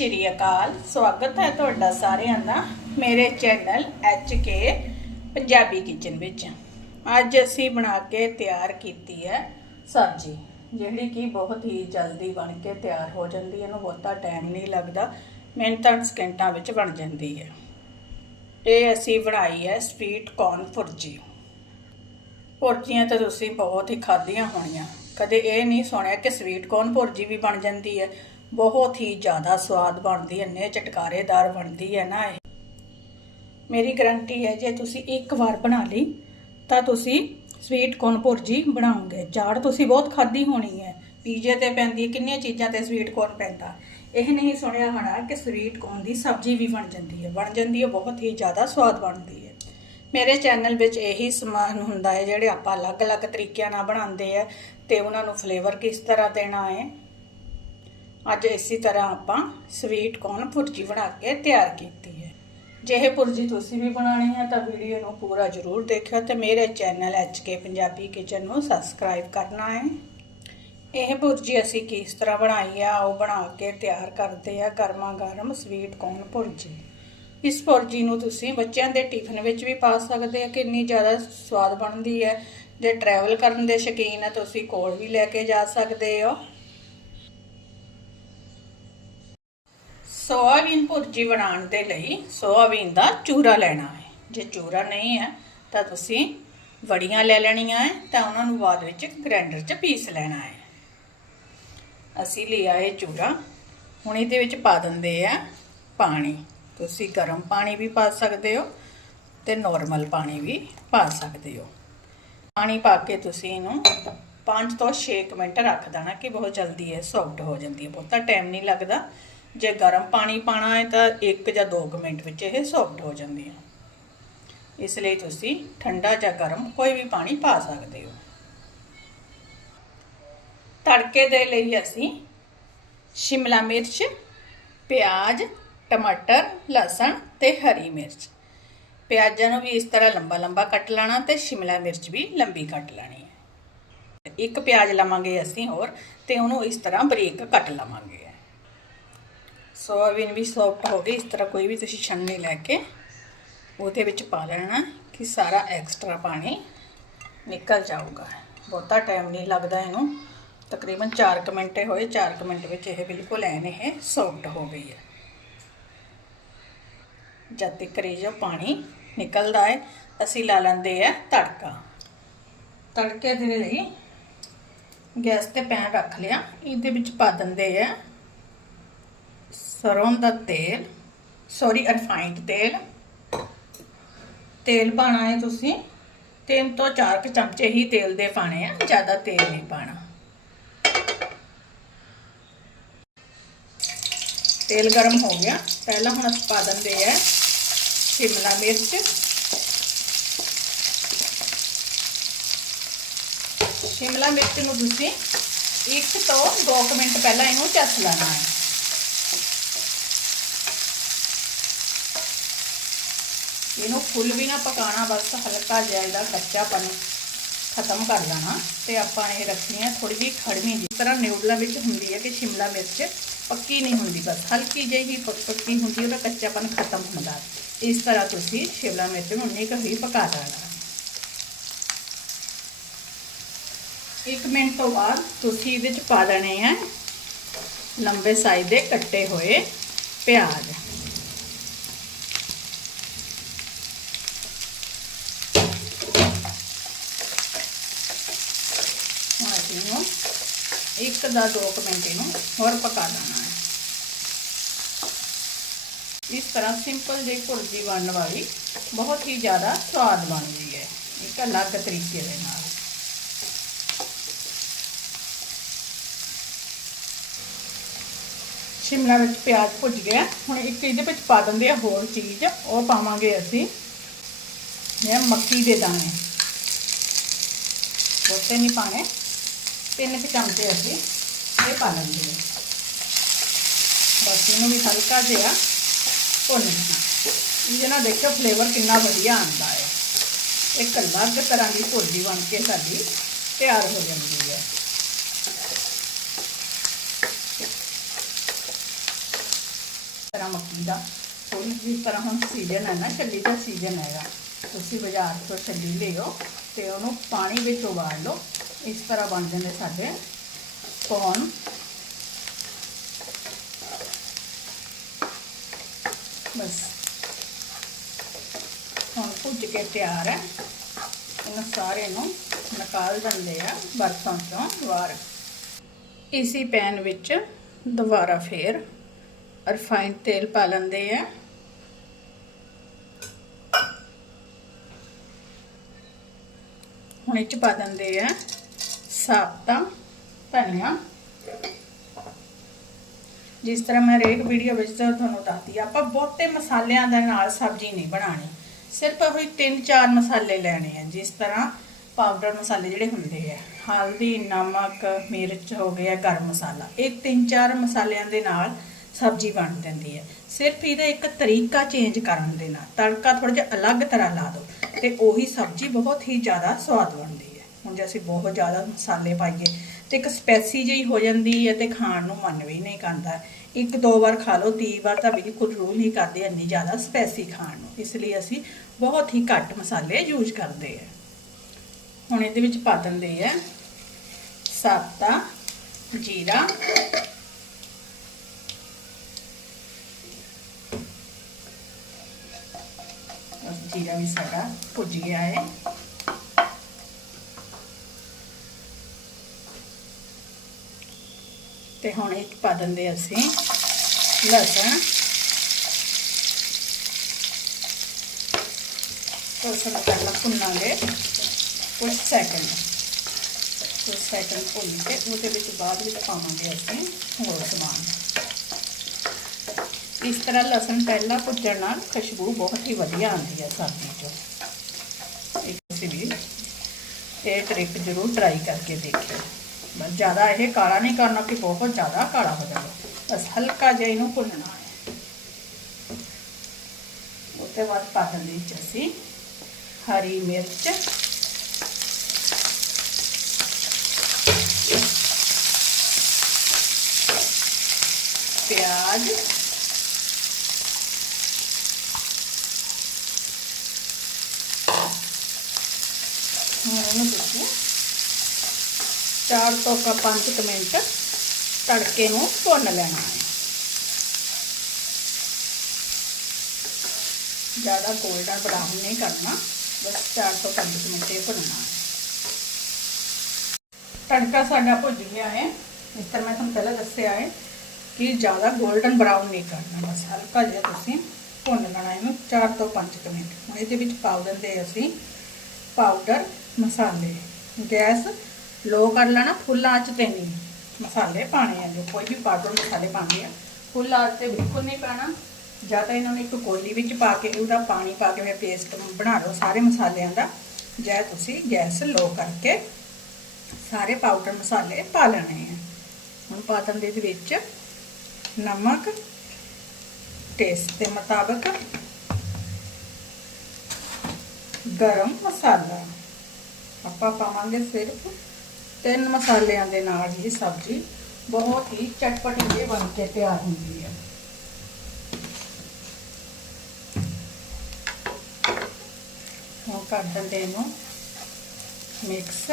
ਸ਼੍ਰੀ ਅਕਾਲ। ਸਵਾਗਤ ਹੈ ਤੁਹਾਡਾ ਸਾਰਿਆਂ ਦਾ ਮੇਰੇ ਚੈਨਲ ਕੇ ਪੰਜਾਬੀ ਕਿਚਨ ਵਿੱਚ। ਅੱਜ ਅਸੀਂ ਬਣਾ ਕੇ ਤਿਆਰ ਕੀਤੀ ਹੈ ਸਬਜ਼ੀ ਜਿਹੜੀ ਕਿ ਬਹੁਤ ਹੀ ਜਲਦੀ ਬਣ ਕੇ ਤਿਆਰ ਹੋ ਜਾਂਦੀ ਹੈ। ਇਹਨੂੰ ਬਹੁਤਾ ਟਾਈਮ ਨਹੀਂ ਲੱਗਦਾ, ਮਿੰਟਾਂ ਸਕਿੰਟਾਂ ਵਿੱਚ ਬਣ ਜਾਂਦੀ ਹੈ। ਇਹ ਅਸੀਂ ਬਣਾਈ ਹੈ ਸਵੀਟ ਕੌਰਨ ਭੁਰਜੀ ਭੁਰਜੀਆਂ ਤਾਂ ਤੁਸੀਂ ਬਹੁਤ ਹੀ ਖਾਧੀਆਂ ਹੋਣੀਆਂ। ਕਦੇ ਇਹ ਨਹੀਂ ਸੁਣਿਆ ਕਿ ਸਵੀਟ ਕੌਰਨ ਭੁਰਜੀ ਵੀ ਬਣ ਜਾਂਦੀ ਹੈ। ਬਹੁਤ ਹੀ ਜ਼ਿਆਦਾ ਸਵਾਦ ਬਣਦੀ ਹੈ ਨੇ ਚਟਕਾਰੇਦਾਰ ਬਣਦੀ ਹੈ ਨਾ ਇਹ। ਮੇਰੀ ਗਰੰਟੀ ਹੈ, ਜੇ ਤੁਸੀਂ ਇੱਕ ਵਾਰ ਬਣਾ ਲਈ, ਤਾਂ ਤੁਸੀਂ ਸਵੀਟ ਕੌਰਨ ਭੁਰਜੀ ਬਣਾਉਂਗੇ ਚਾੜ ਤੁਸੀਂ ਬਹੁਤ ਖਾਧੀ ਹੋਣੀ ਹੈ। ਪੀਜ਼ੇ ਤੇ ਪੈਂਦੀ ਹੈ, ਕਿੰਨੀਆਂ ਚੀਜ਼ਾਂ ਤੇ ਸਵੀਟ ਕੌਰਨ ਪੈਂਦਾ। ਇਹ ਨਹੀਂ ਸੁਣਿਆ ਹੋਣਾ ਕਿ ਸਵੀਟ ਕੌਰਨ ਦੀ ਸਬਜ਼ੀ ਵੀ ਬਣ ਜਾਂਦੀ ਹੈ। ਬਣ ਜਾਂਦੀ ਹੈ, ਬਹੁਤ ਹੀ ਜ਼ਿਆਦਾ ਸਵਾਦ ਬਣਦੀ ਹੈ। ਮੇਰੇ ਚੈਨਲ ਵਿੱਚ ਇਹੀ ਸਮਾਨ ਹੁੰਦਾ ਹੈ, ਜਿਹੜੇ ਆਪਾਂ ਅਲੱਗ-ਅਲੱਗ ਤਰੀਕਿਆਂ ਨਾਲ ਬਣਾਉਂਦੇ ਆ, ਤੇ ਉਹਨਾਂ ਨੂੰ ਫਲੇਵਰ ਕਿਸ ਤਰ੍ਹਾਂ ਦੇਣਾ ਹੈ। ਅੱਜ ਇਸੇ ਤਰ੍ਹਾਂ ਆਪਾਂ ਸਵੀਟ ਕੌਰਨ ਭੁਰਜੀ ਬਣਾ ਕੇ ਤਿਆਰ ਕੀਤੀ ਹੈ। ਜੇ ਇਹ ਭੁਰਜੀ ਤੁਸੀਂ ਵੀ ਬਣਾਣੀ ਹੈ ਤਾਂ ਵੀਡੀਓ ਨੂੰ ਪੂਰਾ ਜ਼ਰੂਰ ਦੇਖਿਓ ਤੇ ਮੇਰੇ ਚੈਨਲ ਕੇ ਪੰਜਾਬੀ ਕਿਚਨ ਨੂੰ ਸਬਸਕ੍ਰਾਈਬ ਕਰਨਾ ਹੈ। ਇਹ ਭੁਰਜੀ ਅਸੀਂ ਕਿਸ ਤਰ੍ਹਾਂ ਬਣਾਈ ਆ, ਉਹ ਬਣਾ ਕੇ ਤਿਆਰ ਕਰਦੇ ਆ ਗਰਮਾ ਗਰਮ ਸਵੀਟ ਕੌਰਨ ਭੁਰਜੀ। ਇਸ ਭੁਰਜੀ ਨੂੰ ਤੁਸੀਂ ਬੱਚਿਆਂ ਦੇ ਟਿਫਨ ਵਿੱਚ ਵੀ ਪਾ ਸਕਦੇ ਆ, ਕਿੰਨੀ ਜ਼ਿਆਦਾ ਸਵਾਦ ਬਣਦੀ ਹੈ। ਜੇ ਟਰੈਵਲ ਕਰਨ ਦੇ ਸ਼ੌਕੀਨ ਆ, ਤੁਸੀਂ ਕੋਲ ਵੀ ਲੈ ਕੇ ਜਾ ਸਕਦੇ ਹੋ। ਸੋਆਬੀਨ ਭੁਰਜੀ ਬਣਾਉਣ ਦੇ ਲਈ ਸੋਆਬੀਨ ਦਾ ਚੂਰਾ ਲੈਣਾ ਹੈ। ਜੇ ਚੂਰਾ ਨਹੀਂ ਹੈ, ਤਾਂ ਤੁਸੀਂ ਵੜੀਆਂ ਲੈ ਲੈਣੀਆਂ ਹੈ, ਤਾਂ ਉਹਨਾਂ ਨੂੰ ਬਾਅਦ ਵਿੱਚ ਗ੍ਰਾਈਂਡਰ 'ਚ ਪੀਸ ਲੈਣਾ ਹੈ। ਅਸੀਂ ਲਿਆ ਇਹ ਚੂਰਾ। ਹੁਣ ਇਹਦੇ ਵਿੱਚ ਪਾ ਦਿੰਦੇ ਆ ਪਾਣੀ। ਤੁਸੀਂ ਗਰਮ ਪਾਣੀ ਵੀ ਪਾ ਸਕਦੇ ਹੋ ਤੇ ਨਾਰਮਲ ਪਾਣੀ ਵੀ ਪਾ ਸਕਦੇ ਹੋ। ਪਾਣੀ ਪਾ ਕੇ ਤੁਸੀਂ ਇਹਨੂੰ 5 ਤੋਂ 6 ਮਿੰਟ ਰੱਖ ਦੇਣਾ ਕਿ ਬਹੁਤ ਜਲਦੀ ਇਹ ਸੌਫਟ ਹੋ ਜਾਂਦੀ ਹੈ। ਬਹੁਤਾ ਟਾਈਮ ਨਹੀਂ ਲੱਗਦਾ। ਜੇ ਗਰਮ ਪਾਣੀ ਪਾਣਾ ਹੈ ਤਾਂ 1 ਜਾਂ 2 ਮਿੰਟ ਵਿੱਚ ਇਹ ਸੌਫਟ ਹੋ ਜਾਂਦੀ ਹੈ। ਇਸ ਲਈ ਤੁਸੀਂ ਠੰਡਾ ਜਾਂ ਗਰਮ ਕੋਈ ਵੀ ਪਾਣੀ ਪਾ ਸਕਦੇ ਹੋ। ਤੜਕੇ ਦੇ ਲਈ ਅਸੀਂ ਸ਼ਿਮਲਾ ਮਿਰਚ, ਪਿਆਜ਼, ਟਮਾਟਰ, ਲਸਣ ਤੇ ਹਰੀ ਮਿਰਚ। ਪਿਆਜ਼ਾਂ ਨੂੰ ਵੀ ਇਸ ਤਰ੍ਹਾਂ ਲੰਬਾ ਲੰਬਾ ਕੱਟ ਲੈਣਾ ਤੇ ਸ਼ਿਮਲਾ ਮਿਰਚ ਵੀ ਲੰਬੀ ਕੱਟ ਲੈਣੀ ਹੈ। ਇੱਕ ਪਿਆਜ਼ ਲਵਾਂਗੇ ਅਸੀਂ ਹੋਰ ਤੇ ਉਹਨੂੰ ਇਸ ਤਰ੍ਹਾਂ ਬਰੀਕ ਕੱਟ ਲਵਾਂਗੇ। ਸੋਇਆਬੀਨ ਵੀ ਸੌਫਟ ਹੋ ਗਈ ਇਸ ਤਰ੍ਹਾਂ ਕੋਈ ਵੀ ਤੁਸੀਂ ਛੰਨੀ ਲੈ ਕੇ ਉਹਦੇ ਵਿੱਚ ਪਾ ਲੈਣਾ ਕਿ ਸਾਰਾ ਐਕਸਟਰਾ ਪਾਣੀ ਨਿਕਲ ਜਾਊਗਾ। ਬਹੁਤਾ ਟਾਈਮ ਨਹੀਂ ਲੱਗਦਾ ਇਹਨੂੰ। ਤਕਰੀਬਨ 4 ਮਿੰਟ ਹੋਏ 4 ਮਿੰਟ ਵਿੱਚ ਇਹ ਬਿਲਕੁਲ ਐਨ ਇਹ ਸੌਫਟ ਹੋ ਗਈ ਹੈ। ਜਦ ਤੱਕ ਜੋ ਪਾਣੀ ਨਿਕਲਦਾ ਹੈ, ਅਸੀਂ ਲਾ ਲੈਂਦੇ ਆ ਤੜਕਾ। ਤੜਕੇ ਦੇ ਲਈ ਗੈਸ ਤੇ ਪੈਨ ਰੱਖ ਲਿਆ। ਇਹਦੇ ਵਿੱਚ ਪਾ ਦਿੰਦੇ ਆ ਸਰੋਂ ਦਾ ਤੇਲ ਸੌਰੀ ਰਿਫਾਈਨਡ ਤੇਲ। ਤੇਲ ਪਾਣਾ ਹੈ ਤੁਸੀਂ। ਤਿੰਨ ਤੋਂ ਚਾਰ ਕੁ ਚਮਚੇ ਹੀ ਤੇਲ ਦੇ ਪਾਣੇ ਆ, ਜ਼ਿਆਦਾ ਤੇਲ ਨਹੀਂ ਪਾਣਾ ਤੇਲ ਗਰਮ ਹੋ ਗਿਆ। ਪਹਿਲਾਂ ਹੁਣ ਅਸੀਂ ਪਾ ਦਿੰਦੇ ਆ ਸ਼ਿਮਲਾ ਮਿਰਚ। ਸ਼ਿਮਲਾ ਮਿਰਚ ਨੂੰ ਤੁਸੀਂ 1 ਤੋਂ 2 ਮਿੰਟ ਪਹਿਲਾਂ ਇਹਨੂੰ ਚੱਸ ਲੈਣਾ ਹੈ। ਇਹਨੂੰ ਫੁੱਲ ਵੀ ਨਾ ਪਕਾਣਾ ਬਸ ਹਲਕਾ ਜਿਹਾ ਇਹਦਾ ਕੱਚਾਪਨ ਖਤਮ ਕਰ ਲੈਣਾ ਤੇ ਆਪਾਂ ਇਹ ਰੱਖਣੀ ਹੈ ਥੋੜੀ ਜਿਹੀ ਖੜਵੀਂ ਜਿਸ ਤਰ੍ਹਾਂ ਨਿਊਡਲਾਂ ਵਿੱਚ ਹੁੰਦੀ ਹੈ ਕਿ ਸ਼ਿਮਲਾ ਮਿਰਚ ਪੱਕੀ ਨਹੀਂ ਹੁੰਦੀ, ਬਸ ਹਲਕੀ ਜਿਹੀ ਪੱਕੀ ਹੁੰਦੀ, ਉਹਦਾ ਕੱਚਾਪਨ ਖਤਮ ਹੁੰਦਾ ਇਸ ਤਰ੍ਹਾਂ ਤੁਸੀਂ ਸ਼ਿਮਲਾ ਮਿਰਚ ਨੂੰ ਉਨੀ ਕੁ ਹੀ ਪਕਾ ਲੈਣਾ। ਇੱਕ ਮਿੰਟ ਤੋਂ ਬਾਅਦ ਤੁਸੀਂ ਇਹਦੇ ਵਿੱਚ ਪਾ ਲੈਣੇ ਆ ਲੰਬੇ ਸਾਈਜ਼ ਦੇ ਕੱਟੇ ਹੋਏ ਪਿਆਜ਼। ਇਹਨੂੰ ਇੱਕ ਦਾ 2 ਮਿੰਟ ਇਹਨੂੰ ਹੋਰ ਪਕਾ ਲੈਣਾ ਹੈ ਇਸ ਤਰ੍ਹਾਂ ਸਿੰਪਲ ਜਿਹੀ ਭੁਰਜੀ ਬਣਨ ਵਾਲੀ ਬਹੁਤ ਹੀ ਜ਼ਿਆਦਾ ਸਵਾਦ ਬਣਦੀ ਹੈ ਇੱਕ ਅਲੱਗ ਤਰੀਕੇ ਦੇ ਨਾਲ ਸ਼ਿਮਲਾ ਵਿੱਚ ਪਿਆਜ਼ ਭੁੱਜ ਗਿਆ ਹੁਣ ਇੱਕ ਇਹਦੇ ਵਿੱਚ ਪਾ ਦਿੰਦੇ ਆ ਹੋਰ ਚੀਜ਼ ਉਹ ਪਾਵਾਂਗੇ ਅਸੀਂ ਤਿੰਨ ਕੁ ਚਮਚੇ ਅਸੀਂ ਇਹ ਪਾ ਲੈਂਦੇ ਹਾਂ। ਬਸ ਇਹਨੂੰ ਵੀ ਹਲਕਾ ਜਿਹਾ ਭੁੰਨਣਾ ਇਹਦੇ ਨਾਲ ਦੇਖੋ ਫਲੇਵਰ ਕਿੰਨਾ ਵਧੀਆ ਆਉਂਦਾ ਹੈ। ਇੱਕ ਅਲੱਗ ਤਰ੍ਹਾਂ ਦੀ ਭੁਰਜੀ ਬਣ ਕੇ ਸਾਡੀ ਤਿਆਰ ਹੋ ਜਾਂਦੀ ਹੈ। ਤਰ੍ਹਾਂ ਮੱਕੀ ਦਾ ਥੋੜੀ ਜਿਸ ਤਰ੍ਹਾਂ ਹੁਣ ਸੀਜ਼ਨ ਹੈ ਨਾ, ਛੱਲੀ ਦਾ ਸੀਜ਼ਨ ਹੈਗਾ। ਤੁਸੀਂ ਬਾਜ਼ਾਰ ਤੋਂ ਛੱਲੀ ਲਿਓ ਤੇ ਉਹਨੂੰ ਪਾਣੀ ਵਿੱਚ ਉਬਾਲ ਲਓ। ਇਸ ਤਰ੍ਹਾਂ ਬਣ ਜਾਂਦੇ ਸਾਡੇ ਕੌਣ ਬਸ। ਹੁਣ ਭੁੱਜ ਕੇ ਤਿਆਰ ਹੈ। ਇਹਨਾਂ ਸਾਰੇ ਨੂੰ ਨਿਕਾਲ ਦਿੰਦੇ ਆ ਬਰਤਨ ਤੋਂ ਬਾਹਰ। ਇਸੀ ਪੈਨ ਵਿੱਚ ਦੁਬਾਰਾ ਫੇਰ ਰਿਫਾਈਨਡ ਤੇਲ ਪਾ ਲੈਂਦੇ ਆ। ਹੁਣ ਇਹ ਚ ਪਾ ਦਿੰਦੇ ਆ ਸਾਬਤਾ ਧਨੀਆ ਜਿਸ ਤਰ੍ਹਾਂ ਮੈਂ ਰੇਕ ਵੀਡੀਓ ਵਿੱਚ ਤੁਹਾਨੂੰ ਦੱਸਦੀ ਆ, ਆਪਾਂ ਬਹੁਤੇ ਮਸਾਲਿਆਂ ਦੇ ਨਾਲ ਸਬਜ਼ੀ ਨਹੀਂ ਬਣਾਣੀ ਸਿਰਫ ਉਹੀ ਤਿੰਨ ਚਾਰ ਮਸਾਲੇ ਲੈਣੇ ਆ ਜਿਸ ਤਰ੍ਹਾਂ ਪਾਊਡਰ ਮਸਾਲੇ ਜਿਹੜੇ ਹੁੰਦੇ ਆ। ਹਲਦੀ ਨਮਕ ਮਿਰਚ ਹੋ ਗਿਆ ਗਰਮ ਮਸਾਲਾ। ਇਹ ਤਿੰਨ ਚਾਰ ਮਸਾਲਿਆਂ ਦੇ ਨਾਲ ਸਬਜ਼ੀ ਬਣ ਜਾਂਦੀ ਹੈ ਸਿਰਫ ਇਹਦਾ ਇੱਕ ਤਰੀਕਾ ਚੇਂਜ ਕਰਨ ਦੇ ਨਾਲ ਤੜਕਾ ਥੋੜਾ ਜਿਹਾ ਅਲੱਗ ਤਰ੍ਹਾਂ ਲਾ ਦਿਓ ਤੇ ਉਹੀ ਸਬਜ਼ੀ ਬਹੁਤ ਹੀ ਜ਼ਿਆਦਾ ਸਵਾਦ ਬਣਦੀ ਹੁਣ ਜੇ ਅਸੀਂ ਬਹੁਤ ਜ਼ਿਆਦਾ ਮਸਾਲੇ ਪਾਈਏ ਤੇ ਇੱਕ ਸਪੈਸੀ ਜਿਹੀ ਹੋ ਜਾਂਦੀ ਹੈ ਤੇ ਖਾਣ ਨੂੰ ਮਨ ਵੀ ਨਹੀਂ ਕਰਦਾ। ਇੱਕ ਦੋ ਵਾਰ ਖਾ ਲਓ, ਤੀਹ ਵਾਰ ਤਾਂ ਬਿਲਕੁਲ ਰੂਹ ਨਹੀਂ ਕਰਦੇ ਇੰਨੀ ਜ਼ਿਆਦਾ ਸਪੈਸੀ ਖਾਣ ਨੂੰ। ਇਸ ਲਈ ਅਸੀਂ ਬਹੁਤ ਹੀ ਘੱਟ ਮਸਾਲੇ ਯੂਜ਼ ਕਰਦੇ ਹਾਂ। ਹੁਣ ਇਹਦੇ ਵਿੱਚ ਪਾ ਦਿੰਦੇ ਆ ਸਾਤਾ, ਜੀਰਾ। ਜੀਰਾ ਵੀ ਸਾਡਾ ਭੁੱਜ ਗਿਆ ਹੈ। ਤੇ ਹੁਣ ਇਹ ਪਾ ਦਿੰਦੇ ਅਸੀਂ ਲਸਣ। ਲਸਣ ਪਹਿਲਾਂ ਭੁੰਨਾਂਗੇ ਕੁਝ ਸੈਕਿੰਡ ਕੁਝ ਸੈਕਿੰਡ ਭੁੰਨ ਕੇ ਉਹਦੇ ਵਿੱਚ ਬਾਅਦ ਵਿੱਚ ਪਾਵਾਂਗੇ ਅਸੀਂ ਹੋਰ ਸਮਾਨ। ਇਸ ਤਰ੍ਹਾਂ ਲਸਣ ਪਹਿਲਾਂ ਭੁੱਜਣ ਨਾਲ ਖੁਸ਼ਬੂ ਬਹੁਤ ਹੀ ਵਧੀਆ ਆਉਂਦੀ ਹੈ ਸਬਜ਼ੀ 'ਚੋਂ। ਇੱਕ ਤੁਸੀਂ ਵੀ ਇਹ ਟ੍ਰਿਕ ਜ਼ਰੂਰ ਟਰਾਈ ਕਰਕੇ ਦੇਖਿਓ। ਬਸ ਜ਼ਿਆਦਾ ਇਹ ਕਾਲਾ ਨਹੀਂ ਕਰਨਾ ਕਿ ਬਹੁਤ ਜ਼ਿਆਦਾ ਕਾਲਾ ਹੋ ਜਾਵੇ। ਬਸ ਹਲਕਾ ਜਿਹਾ ਇਹਨੂੰ ਭੁੰਨਣਾ ਹੈ। ਉਤੇ ਬਾਅਦ ਪਾ ਦਿੰਦੇ ਵਿੱਚ ਹਰੀ ਮਿਰਚ। ਪਿਆਜ਼। ਹੁਣ ਇਹਨੂੰ ਦੇਖੋ ਚਾਰ ਤੋਂ 5 ਮਿੰਟ ਤੜਕੇ ਨੂੰ ਭੁੰਨ ਲੈਣਾ ਹੈ। ਜ਼ਿਆਦਾ ਗੋਲਡਨ ਬਰਾਊਨ ਨਹੀਂ ਕਰਨਾ, ਬਸ ਚਾਰ ਤੋਂ 5 ਮਿੰਟ ਇਹ ਭੁੰਨਣਾ ਤੜਕਾ ਸਾਡਾ ਭੁੱਜ ਗਿਆ ਹੈ। ਇਸ ਤਰ੍ਹਾਂ ਮੈਂ ਤੁਹਾਨੂੰ ਪਹਿਲਾਂ ਦੱਸਿਆ ਹੈ ਕਿ ਜ਼ਿਆਦਾ ਗੋਲਡਨ ਬਰਾਊਨ ਨਹੀਂ ਕਰਨਾ, ਬਸ ਹਲਕਾ ਜਿਹਾ ਤੁਸੀਂ ਭੁੰਨ ਲੈਣਾ ਇਹਨੂੰ ਚਾਰ ਤੋਂ 5 ਮਿੰਟ। ਹੁਣ ਇਹਦੇ ਵਿੱਚ ਪਾਉ ਦਿੰਦੇ ਅਸੀਂ ਪਾਊਡਰ, ਮਸਾਲੇ, ਗੈਸ ਲੋ ਕਰ ਲੈਣਾ, ਫੁੱਲ ਆਂਚ ਤੇ ਨਹੀਂ। ਮਸਾਲੇ ਪਾਣੇ ਆ ਜੋ, ਕੋਈ ਵੀ ਪਾਊਡਰ ਮਸਾਲੇ ਪਾਣੇ ਆ। ਫੁੱਲ ਆਂਚ ਤੇ ਬਿਲਕੁਲ ਨਹੀਂ ਪਾਣਾ। ਜਾਂ ਤਾਂ ਇਹਨਾਂ ਨੂੰ ਇੱਕ ਕੋਲੀ ਵਿੱਚ ਪਾ ਕੇ ਉਹਦਾ ਪਾਣੀ ਪਾ ਕੇ ਮੈਂ ਪੇਸਟ ਬਣਾ ਲਓ ਸਾਰੇ ਮਸਾਲਿਆਂ ਦਾ। ਜਾਂ ਤੁਸੀਂ ਗੈਸ ਲੋ ਕਰਕੇ ਸਾਰੇ ਪਾਊਡਰ ਮਸਾਲੇ ਪਾ ਲੈਣੇ ਆ। ਹੁਣ ਪਾ ਦਿੰਦੇ ਇਹਦੇ ਵਿੱਚ ਨਮਕ ਟੇਸਟ ਦੇ ਮੁਤਾਬਕ ਗਰਮ ਮਸਾਲਾ। ਆਪਾਂ ਪਾਵਾਂਗੇ ਸਿਰਫ ਤਿੰਨ ਮਸਾਲਿਆਂ ਦੇ ਨਾਲ ਹੀ ਸਬਜ਼ੀ ਬਹੁਤ ਹੀ ਚਟਪਟੀ ਜਿਹੀ ਬਣ ਕੇ ਤਿਆਰ ਹੁੰਦੀ ਹੈ। ਹੁਣ ਕਰ ਦਿੰਦੇ ਇਹਨੂੰ ਮਿਕਸ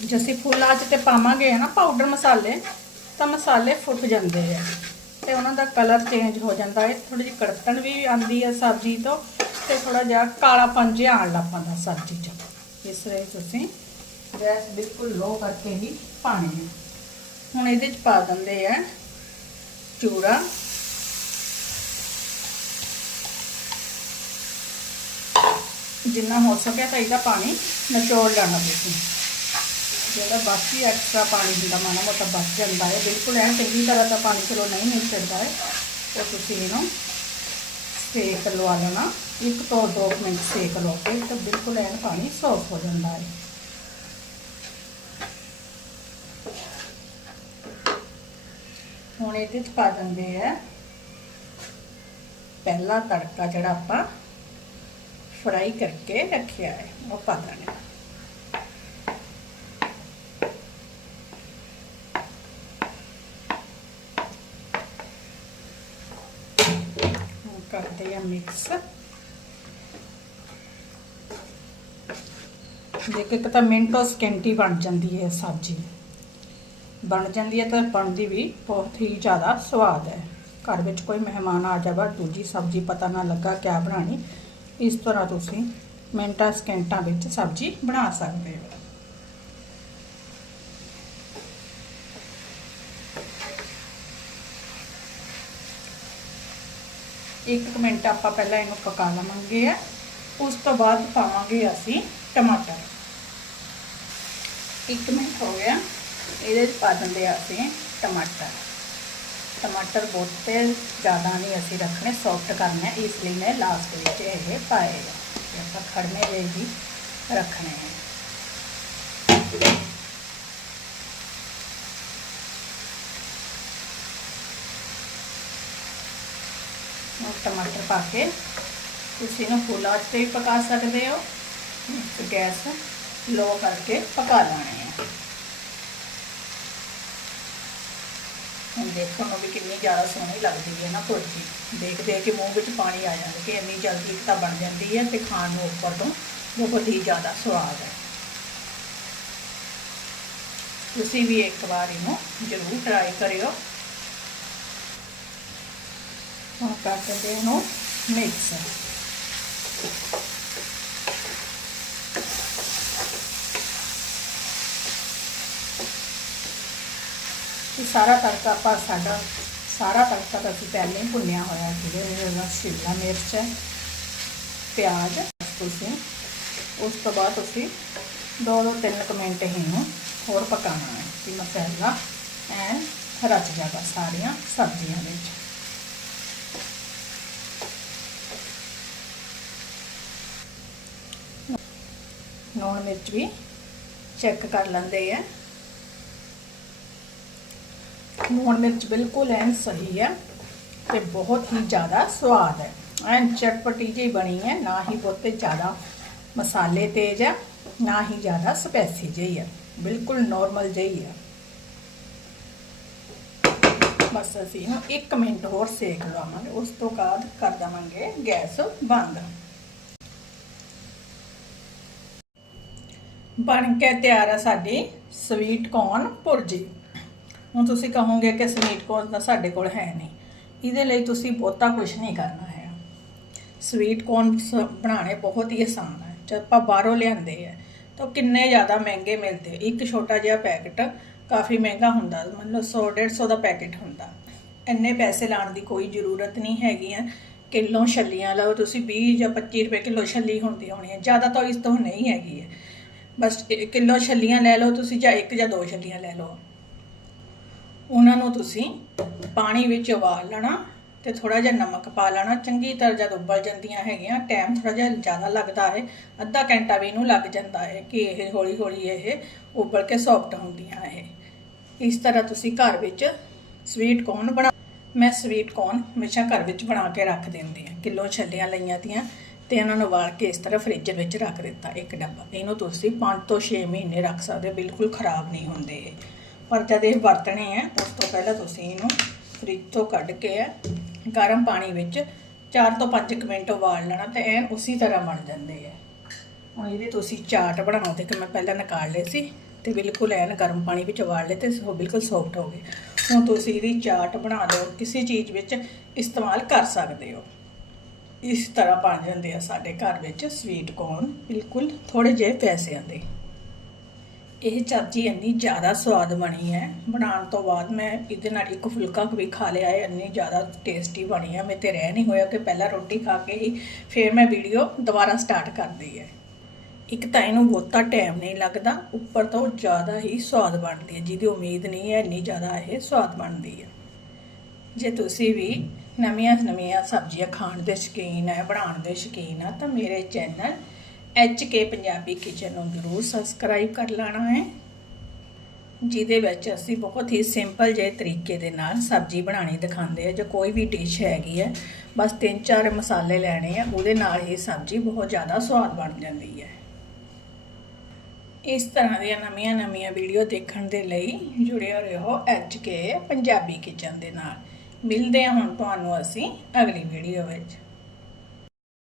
ਜੇ ਅਸੀਂ ਫੁੱਲਾਂ 'ਚ ਤੇ ਪਾਵਾਂਗੇ ਨਾ ਪਾਊਡਰ ਮਸਾਲੇ, ਤਾਂ ਮਸਾਲੇ ਫੁੱਟ ਜਾਂਦੇ ਆ ਤੇ ਉਹਨਾਂ ਦਾ ਕਲਰ ਚੇਂਜ ਹੋ ਜਾਂਦਾ। ਹੈ ਥੋੜੀ ਜਿਹੀ ਕੜਤਣ ਵੀ ਆਉਂਦੀ ਹੈ ਸਬਜ਼ੀ ਤੋਂ ਤੇ ਥੋੜਾ ਜਿਹਾ ਕਾਲਾਪਨ ਜਿਹਾ ਆਉਣ ਲੱਗ ਪੈਂਦਾ ਸਬਜ਼ੀ ਇਸ ਲਈ ਤੁਸੀਂ ਗੈਸ ਬਿਲਕੁਲ ਲੋ ਕਰਕੇ ਹੀ ਪਾਣੀ ਹੈ ਹੁਣ ਇਹਦੇ 'ਚ ਪਾ ਦਿੰਦੇ ਆ ਚੂੜਾ ਜਿੰਨਾ ਹੋ ਸਕੇ ਤਾਂ ਇਹਦਾ ਪਾਣੀ ਨਿਚੋੜ ਲੈਣਾ ਤੁਸੀਂ। ਜਿਹੜਾ ਬਾਕੀ ਐਕਸਟਰਾ ਪਾਣੀ ਹੁੰਦਾ ਮਾਣਾ ਮੋਟਾ ਬਚ ਜਾਂਦਾ ਹੈ। ਬਿਲਕੁਲ ਐ ਚੰਗੀ ਤਰ੍ਹਾਂ ਦਾ ਪਾਣੀ ਚਲੋ ਨਹੀਂ ਨਿਚੜਦਾ ਹੈ। ਤਾਂ ਤੁਸੀਂ ਇਹਨੂੰ ਸੇਕ ਲਵਾ ਲੈਣਾ। ਇੱਕ ਤੋਂ 2 ਮਿੰਟ ਸੇਕ ਲਓ ਕੇ ਤਾਂ ਬਿਲਕੁਲ ਐਨ ਪਾਣੀ ਸੌਫ ਹੋ ਜਾਂਦਾ ਹੈ। ਹੁਣ ਇਹਦੇ ਚ ਪਾ ਦਿੰਦੇ ਆ ਪਹਿਲਾ ਤੜਕਾ ਜਿਹੜਾ ਆਪਾਂ ਫਰਾਈ ਕਰਕੇ ਰੱਖਿਆ ਹੈ, ਉਹ ਪਾ ਦੇਣਾ। ਕਰਦੇ ਆ ਮਿਕਸ ਦੇਖੋ, ਇੱਕ ਤਾਂ ਮਿੰਟੋ ਸਕਿੰਟੀ ਬਣ ਜਾਂਦੀ ਹੈ ਸਬਜ਼ੀ। ਬਣ ਜਾਂਦੀ ਹੈ ਤਾਂ ਬਣਦੀ ਵੀ ਬਹੁਤ ਹੀ ਜ਼ਿਆਦਾ ਸਵਾਦ ਹੈ। ਘਰ ਵਿੱਚ ਕੋਈ ਮਹਿਮਾਨ ਆ ਜਾਵੇ, ਦੂਜੀ ਸਬਜ਼ੀ ਪਤਾ ਨਾ ਲੱਗਾ ਕਿਆ ਬਣਾਣੀ ਇਸ ਤਰ੍ਹਾਂ ਤੁਸੀਂ ਮਿੰਟਾਂ, ਸਕਿੰਟਾਂ ਵਿੱਚ ਸਬਜ਼ੀ ਬਣਾ ਸਕਦੇ ਹੋ। ਇੱਕ ਮਿੰਟ ਆਪਾਂ ਪਹਿਲਾਂ ਇਹਨੂੰ ਪਕਾ ਲਵਾਂਗੇ ਆ। ਉਸ ਤੋਂ ਬਾਅਦ ਪਾਵਾਂਗੇ ਅਸੀਂ ਟਮਾਟਰ। ਇੱਕ ਮਿੰਟ ਹੋ ਗਿਆ। ਇਹਦੇ 'ਚ ਪਾ ਦਿੰਦੇ ਆ ਅਸੀਂ ਟਮਾਟਰ। ਟਮਾਟਰ ਬਹੁਤੇ ਜ਼ਿਆਦਾ ਨਹੀਂ ਅਸੀਂ ਰੱਖਣੇ ਸੌਫਟ ਕਰਨੇ ਇਸ ਲਈ ਮੈਂ ਲਾਸਟ ਵਿੱਚ ਇਹ ਪਾਏਗਾ ਤੇ ਆਪਾਂ ਖੜਨੇ ਦੇ ਹੀ ਰੱਖਣੇ ਹੈ ਉਹ ਟਮਾਟਰ ਪਾ ਕੇ ਤੁਸੀਂ ਇਹਨੂੰ ਫੁੱਲ ਆਂਚ ਤੇ ਵੀ ਪਕਾ ਸਕਦੇ ਹੋ। ਗੈਸ ਲੋ ਕਰਕੇ ਪਕਾ ਲੈਣੇ ਆ ਹੁਣ ਦੇਖੋ ਨੂੰ ਵੀ ਕਿੰਨੀ ਜ਼ਿਆਦਾ ਸੋਹਣੀ ਲੱਗਦੀ ਹੈ ਨਾ ਭੁਰਜੀ। ਦੇਖ ਦੇਖ ਕੇ ਮੂੰਹ ਵਿੱਚ ਪਾਣੀ ਆ ਜਾਂਦਾ ਕਿ ਇੰਨੀ ਜਲਦੀ ਇੱਕ ਤਾਂ ਬਣ ਜਾਂਦੀ ਹੈ ਤੇ ਖਾਣ ਨੂੰ ਉੱਪਰ ਤੋਂ ਬਹੁਤ ਹੀ ਜ਼ਿਆਦਾ ਸਵਾਦ ਹੈ। ਤੁਸੀਂ ਵੀ ਇੱਕ ਵਾਰ ਇਹਨੂੰ ਜ਼ਰੂਰ ਟਰਾਈ ਕਰਿਓ। ਹੁਣ ਕਰਕੇ ਇਹਨੂੰ ਮਿਕਸ ਇਹ ਸਾਰਾ ਤੜਕਾ ਆਪਾਂ ਸਾਡਾ ਸਾਰਾ ਤੜਕਾ ਤਾਂ ਅਸੀਂ ਪਹਿਲਾਂ ਹੀ ਭੁੰਨਿਆ ਹੋਇਆ ਜਿਹਦੇ ਵਿੱਚ ਉਹਦਾ ਸ਼ਿਮਲਾ ਮਿਰਚ ਹੈ ਪਿਆਜ਼ ਤੁਸੀਂ ਉਸ ਤੋਂ ਬਾਅਦ ਤੁਸੀਂ ਦੋ ਦੋ ਤਿੰਨ ਕੁ ਮਿੰਟ ਇਹਨੂੰ ਹੋਰ ਪਕਾਉਣਾ ਹੈ ਕਿ ਮਸਾਲਾ ਐ ਰਚ ਜਾਗਾ ਸਾਰੀਆਂ ਸਬਜ਼ੀਆਂ ਵਿੱਚ ਲੂਣ ਮਿਰਚ ਵੀ ਚੈੱਕ ਕਰ ਲੈਂਦੇ ਆ। ਲੂਣ ਮਿਰਚ ਬਿਲਕੁਲ ਐਨ ਸਹੀ ਹੈ ਤੇ ਬਹੁਤ ਹੀ ਜ਼ਿਆਦਾ ਸਵਾਦ ਹੈ ਐਨ ਚਟਪਟੀ ਜਿਹੀ ਬਣੀ ਹੈ ਨਾ ਹੀ ਬਹੁਤੇ ਜ਼ਿਆਦਾ ਮਸਾਲੇ ਤੇਜ਼ ਹੈ ਨਾ ਹੀ ਜ਼ਿਆਦਾ ਸਪੈਸੀ ਜਿਹੀ ਹੈ ਬਿਲਕੁਲ ਨਾਰਮਲ ਜਿਹੀ ਹੈ ਬਸ ਅਸੀਂ ਇਹਨੂੰ 1 ਮਿੰਟ ਹੋਰ ਸੇਕ ਲਵਾਂਗੇ, ਉਸ ਤੋਂ ਬਾਅਦ ਕਰ ਦਵਾਂਗੇ ਗੈਸ ਬੰਦ। ਬਣ ਕੇ ਤਿਆਰ ਹੈ ਸਾਡੀ ਸਵੀਟ ਕੌਰਨ ਭੁਰਜੀ। ਹੁਣ ਤੁਸੀਂ ਕਹੋਗੇ ਕਿ ਸਵੀਟ ਕੌਰਨ ਤਾਂ ਸਾਡੇ ਕੋਲ ਹੈ ਨਹੀਂ। ਇਹਦੇ ਲਈ ਤੁਸੀਂ ਬਹੁਤਾ ਕੁਝ ਨਹੀਂ ਕਰਨਾ ਹੈ। ਸਵੀਟ ਕੌਰਨ ਬਣਾਉਣੇ ਬਹੁਤ ਹੀ ਆਸਾਨ ਹੈ ਜਦ ਆਪਾਂ ਬਾਹਰੋਂ ਲਿਆਂਦੇ ਆ, ਤਾਂ ਕਿੰਨੇ ਜ਼ਿਆਦਾ ਮਹਿੰਗੇ ਮਿਲਦੇ ਇੱਕ ਛੋਟਾ ਜਿਹਾ ਪੈਕਟ ਕਾਫੀ ਮਹਿੰਗਾ ਹੁੰਦਾ। ਮਤਲਬ 100 150 ਦਾ ਪੈਕਟ ਹੁੰਦਾ। ਇੰਨੇ ਪੈਸੇ ਲਾਉਣ ਦੀ ਕੋਈ ਜ਼ਰੂਰਤ ਨਹੀਂ ਹੈਗੀ ਆ। ਕਿਲੋ ਛੱਲੀਆਂ ਲਓ। ਤੁਸੀਂ 20 ਜਾਂ 25 ਰੁਪਏ ਕਿਲੋ ਛੱਲੀ ਹੁੰਦੀ ਹੋਣੀ ਹੈ ਜ਼ਿਆਦਾ ਤਾਂ ਇਸ ਤੋਂ ਨਹੀਂ ਹੈਗੀ ਹੈ ਬਸ ਕਿਲੋ ਛੱਲੀਆਂ ਲੈ ਲਓ ਤੁਸੀਂ ਜਾਂ ਇੱਕ ਜਾਂ ਦੋ ਛੱਲੀਆਂ ਲੈ ਲਓ। ਉਹਨਾਂ ਨੂੰ ਤੁਸੀਂ ਪਾਣੀ ਵਿੱਚ ਉਬਾਲ ਲੈਣਾ ਤੇ ਥੋੜਾ ਜਿਹਾ ਨਮਕ ਪਾ ਲੈਣਾ। ਚੰਗੀ ਤਰ੍ਹਾਂ ਜਦ ਉਬਲ ਜਾਂਦੀਆਂ ਹੈਗੀਆਂ, ਟਾਈਮ ਥੋੜਾ ਜਿਹਾ ਜ਼ਿਆਦਾ ਲੱਗਦਾ ਹੈ, ਅੱਧਾ ਘੰਟਾ ਵੀ ਇਹਨੂੰ ਲੱਗ ਜਾਂਦਾ ਹੈ ਕਿ ਇਹ ਹੌਲੀ ਹੌਲੀ ਇਹ ਉਬਲ ਕੇ ਸੌਫਟ ਹੁੰਦੀਆਂ ਇਹ। ਇਸ ਤਰ੍ਹਾਂ ਤੁਸੀਂ ਘਰ ਵਿੱਚ ਸਵੀਟ ਕੌਰਨ ਬਣਾ ਮੈਂ ਸਵੀਟ ਕੌਰਨ ਹਮੇਸ਼ਾ ਘਰ ਵਿੱਚ ਬਣਾ ਕੇ ਰੱਖ ਦਿੰਦੀ ਹਾਂ। ਕਿਲੋ ਛੱਲੀਆਂ ਲਈਆਂ ਤੀਆਂ ਤੇ ਇਹਨਾਂ ਨੂੰ ਵਾਲ ਕੇ ਇਸ ਤਰ੍ਹਾਂ ਫ੍ਰਿਜ ਵਿੱਚ ਰੱਖ ਦਿੱਤਾ ਇੱਕ ਡੱਬਾ। ਇਹਨੂੰ ਤੁਸੀਂ 5 ਤੋਂ 6 ਮਹੀਨੇ ਰੱਖ ਸਕਦੇ ਬਿਲਕੁਲ ਖਰਾਬ ਨਹੀਂ ਹੁੰਦੇ ਇਹ। ਪਰ ਜਦ ਇਹ ਵਰਤਣੇ ਆ, ਉਸ ਤੋਂ ਪਹਿਲਾਂ ਤੁਸੀਂ ਇਹਨੂੰ ਫ੍ਰਿਜ ਤੋਂ ਕੱਢ ਕੇ ਗਰਮ ਪਾਣੀ ਵਿੱਚ 4 ਤੋਂ 5 ਮਿੰਟ ਉਬਾਲ ਲੈਣਾ ਤੇ ਐਨ ਉਸੇ ਤਰ੍ਹਾਂ ਬਣ ਜਾਂਦੇ ਆ। ਹੁਣ ਇਹਦੇ ਤੁਸੀਂ ਚਾਟ ਬਣਾਓ ਤੇ ਕਿ ਮੈਂ ਪਹਿਲਾਂ ਨਿਕਾਲ ਲਏ ਸੀ ਤੇ ਬਿਲਕੁਲ ਐਨ ਗਰਮ ਪਾਣੀ ਵਿੱਚ ਉਬਾਲ ਲਏ ਤੇ ਉਹ ਬਿਲਕੁਲ ਸੌਫਟ ਹੋ ਗਏ। ਹੁਣ ਤੁਸੀਂ ਇਹਦੀ ਚਾਟ ਬਣਾ ਲਓ ਕਿਸੇ ਚੀਜ਼ ਵਿੱਚ ਇਸਤੇਮਾਲ ਕਰ ਸਕਦੇ ਹੋ। ਇਸ ਤਰ੍ਹਾਂ ਬਣ ਜਾਂਦੇ ਆ ਸਾਡੇ ਘਰ ਵਿੱਚ ਸਵੀਟ ਕੌਰਨ ਬਿਲਕੁਲ ਥੋੜੇ ਜਿਹੇ ਪੈਸਿਆਂ ਦੇ। ਇਹ ਚਾਚੀ ਇੰਨੀ ਜ਼ਿਆਦਾ ਸਵਾਦ ਬਣੀ ਹੈ। ਬਣਾਉਣ ਤੋਂ ਬਾਅਦ ਮੈਂ ਇਹਦੇ ਨਾਲ ਇੱਕ ਫੁਲਕਾ ਵੀ ਖਾ ਲਿਆ ਹੈ, ਇੰਨੀ ਜ਼ਿਆਦਾ ਟੇਸਟੀ ਬਣੀ ਹੈ। ਮੈਂ ਤੇ ਰਹਿ ਨਹੀਂ ਹੋਇਆ ਕਿ ਪਹਿਲਾਂ ਰੋਟੀ ਖਾ ਕੇ ਹੀ ਫਿਰ ਮੈਂ ਵੀਡੀਓ ਦੁਬਾਰਾ ਸਟਾਰਟ ਕਰਦੀ ਹੈ। ਇੱਕ ਤਾਂ ਇਹਨੂੰ ਬਹੁਤਾ ਟਾਈਮ ਨਹੀਂ ਲੱਗਦਾ, ਉੱਪਰ ਤੋਂ ਜ਼ਿਆਦਾ ਹੀ ਸਵਾਦ ਬਣਦੀ ਹੈ। ਜਿਹਦੀ ਉਮੀਦ ਨਹੀਂ ਹੈ, ਇੰਨੀ ਜ਼ਿਆਦਾ ਇਹ ਸਵਾਦ ਬਣਦੀ ਹੈ। ਜੇ ਤੁਸੀਂ ਵੀ ਨਵੀਆਂ ਨਵੀਆਂ ਸਬਜ਼ੀਆਂ ਖਾਣ ਦੇ ਸ਼ੌਕੀਨ ਹੈ ਬਣਾਉਣ ਦੇ ਸ਼ੌਕੀਨ ਆ, ਤਾਂ ਮੇਰੇ channel H K Punjabi kitchen ਨੂੰ ਜ਼ਰੂਰ ਸਬਸਕ੍ਰਾਈਬ ਕਰ ਲੈਣਾ ਹੈ, ਜਿਹਦੇ ਵਿੱਚ ਅਸੀਂ ਬਹੁਤ ਹੀ ਸਿੰਪਲ ਜਿਹੇ ਤਰੀਕੇ ਦੇ ਨਾਲ ਸਬਜ਼ੀ ਬਣਾਣੀ ਦਿਖਾਉਂਦੇ ਆ, ਜਾਂ ਕੋਈ ਵੀ ਡਿਸ਼ ਹੈਗੀ ਹੈ ਬਸ ਤਿੰਨ ਚਾਰ ਮਸਾਲੇ ਲੈਣੇ ਆ, ਉਹਦੇ ਨਾਲ ਹੀ ਸਬਜ਼ੀ ਬਹੁਤ ਜ਼ਿਆਦਾ ਸਵਾਦ ਬਣ ਜਾਂਦੀ ਹੈ। ਇਸ ਤਰ੍ਹਾਂ ਦੀਆਂ ਨਵੀਆਂ ਨਵੀਆਂ ਵੀਡੀਓ ਦੇਖਣ ਦੇ ਲਈ ਜੁੜੇ ਰਹੋ ਐਚ ਕੇ ਪੰਜਾਬੀ ਕਿਚਨ ਦੇ ਨਾਲ। ਮਿਲਦੇ ਹਾਂ ਹੁਣ ਤੁਹਾਨੂੰ ਅਸੀਂ ਅਗਲੀ ਵੀਡੀਓ ਵਿੱਚ।